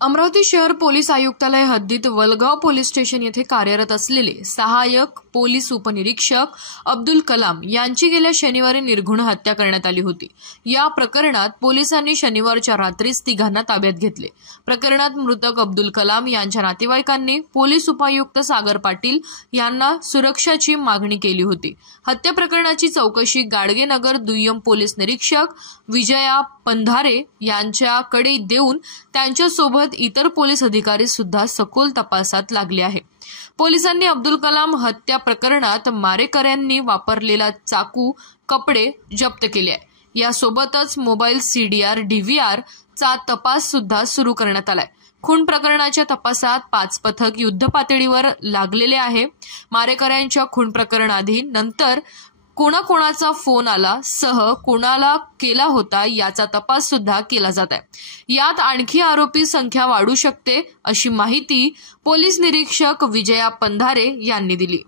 अमरावती शहर पोलीस आयुक्तालय हद्दीत वलगाव पोलीस स्टेशन येथे कार्यरत असलेले सहाय्यक पोलीस उपनिरीक्षक अब्दुल कलाम यांची गेल्या शनिवारी निर्घृण हत्या करण्यात आली होती। या प्रकरणात पोलिसांनी शनिवारच्या रात्रीच तिघांना ताब्यात घेतले। प्रकरणात मृतक अब्दुल कलाम यांच्या नातेवाईकांनी पोलीस उपायुक्त सागर पाटील यांना सुरक्षाची मागणी केली होती। हत्या प्रकरणाची चौकशी गाडगेनगर दुय्यम पोलीस निरीक्षक विजया पंधारे यांच्याकडे देऊन त्यांच्यासोबत इतर पोलीस अधिकारी सुद्धा सखोल तपासात लागले आहे। पोलिसांनी अब्दुल कलाम हत्या प्रकरणात मारेकऱ्यांनी वापरलेला चाकू, कपडे जप्त केले आहे। यासोबतच मोबाईल CDR DVR चा तपास सुद्धा सुरू करण्यात आलाय। खून प्रकरणाच्या तपासात 5 पथक युद्ध पातळीवर लागलेले आहे। मारेकऱ्यांच्या खून प्रकरणाआधी नंतर कोणाकोणाचा फोन आला सह कोणाला केला होता याचा तपास सुद्धा केला जात आहे। यात आणखी आरोपी संख्या वाढू शकते अशी माहिती पोलीस निरीक्षक विजया पंधारे यांनी दिली।